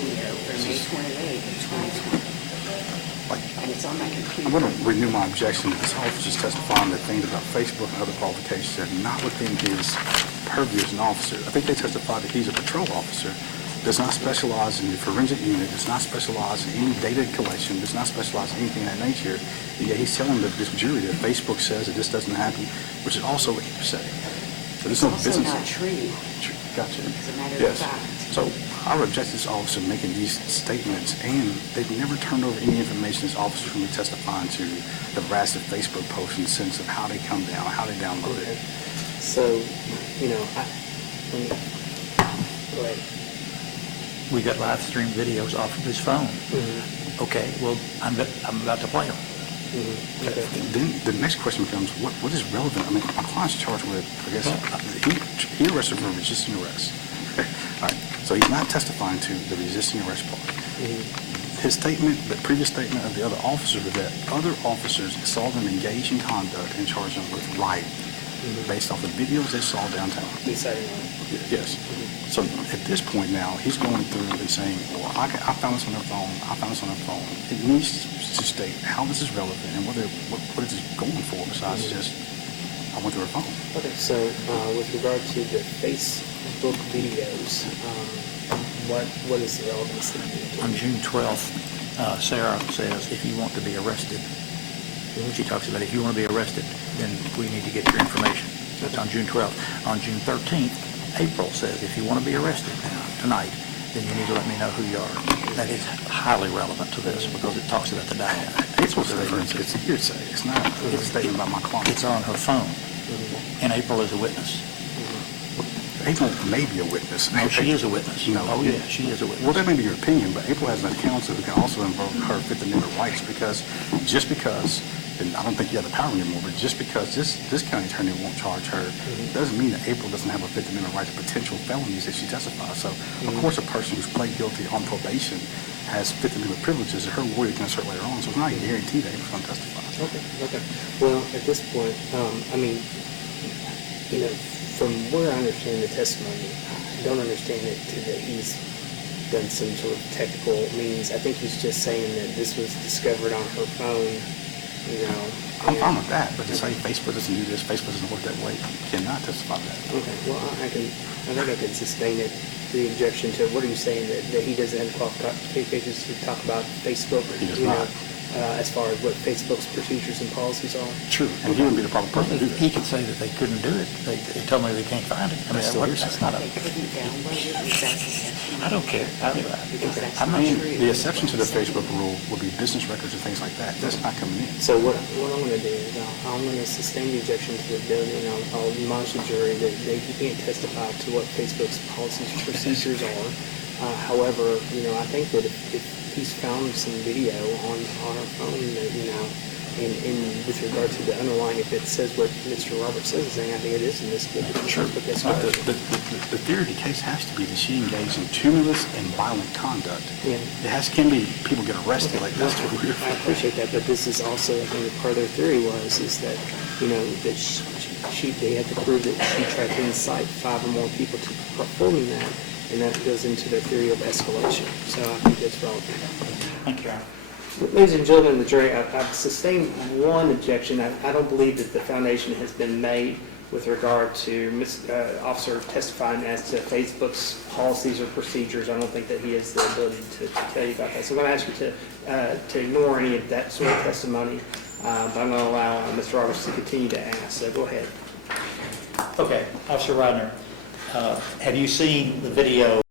video for May 28th of 2020. And it's on my computer. I'm going to renew my objection. This officer is testifying that things about Facebook and other qualifications are not within his purview as an officer. I think they testified that he's a patrol officer, does not specialize in the forensic unit, does not specialize in any data collection, does not specialize in anything of that nature. And yet he's telling this jury that Facebook says that this doesn't happen, which is also what he said. So there's no It's business. also not true. Gotcha. As a matter Yes. of fact. So I would object to this officer making these statements, and they've never turned over any information as officers from me testifying to the veracity of Facebook posts in the sense of how they come down, how they download it. So, go ahead. We got live stream videos off of his phone. Mm-hmm. Okay, well, I'm about to play them. Mm-hmm. Okay. Then the next question becomes, what is relevant? I mean, my client's charged with, I guess, he arrested for resisting arrest. All right, so he's not testifying to the resisting arrest part. Mm-hmm. His statement, the previous statement of the other officer, was that other officers saw them engage in conduct and charged them with rioting, based off the videos they saw downtown. Inciting riot. Yes. So at this point now, he's going through and saying, well, I found this on their phone, I found this on their phone. It needs to state how this is relevant and what is it going for besides just, I went through her phone. Okay, so with regard to the Facebook videos, what is the relevance? On June 12th, Sarah says, if you want to be arrested, she talks about if you want to be arrested, then we need to get your information. That's on June 12th. On June 13th, April says, if you want to be arrested tonight, then you need to let me know who you are. That is highly relevant to this because it talks about the data. April's statement, it's hearsay. It's not a statement about my client. It's on her phone, and April is a witness. April may be a witness. No, she is a witness. No. Oh, yeah, she is a witness. Well, that may be your opinion, but April has an counsel who can also invoke her Fifth Amendment rights because just because, and I don't think you have the power anymore, but just because this county attorney won't charge her doesn't mean that April doesn't have a Fifth Amendment right to potential felonies if she testifies. So, of course, a person who's pled guilty on probation has Fifth Amendment privileges that her lawyer can assert later on. So it's not a guarantee that April's going to testify. Okay. Well, at this point, from where I understand the testimony, I don't understand it that he's done some sort of technical means. I think he's just saying that this was discovered on her phone, I'm fine with that, but to say Facebook doesn't do this, Facebook doesn't work that way, you cannot testify to that. Okay, well, I think I can sustain it, the objection to, what are you saying, that he doesn't have qualifications to talk about Facebook? He does not. As far as what Facebook's procedures and policies are? True, and he wouldn't be the proper person to do He that. could say that they couldn't do it. They tell me they can't find it. I mean, that's not a... They couldn't download it because that's exception. I don't care. Because that's I'm not not true. The exception to the Facebook rule would be business records and things like that. That's not coming in. So what I'm going to do is I'm going to sustain the objection to the bill, and I'll admonish the jury that he can't testify to what Facebook's policies and procedures are. However, I think that if he's found some video on her phone that, and with regard to the underlying, if it says what Mr. Roberts says is saying, I think it is in this bill. Sure, but the theory of the case has to be that she engaged in tumultuous and violent conduct. Yeah. Can be people get arrested like this. I appreciate that, but this is also, I think, part of their theory is that, that they had to prove that she tried to incite 5 or more people to performing that, and that goes into their theory of escalation. So I think that's relevant. Thank you, Your Honor. Ladies and gentlemen of the jury, I've sustained one objection. I don't believe that the foundation has been made with regard to officer testifying as to Facebook's policies or procedures. I don't think that he has the ability to tell you about that. So I'm going to ask you to ignore any of that sort of testimony, but I'm going to allow Mr. Roberts to continue to ask. So go ahead. Okay, Officer Rodner, have you seen the video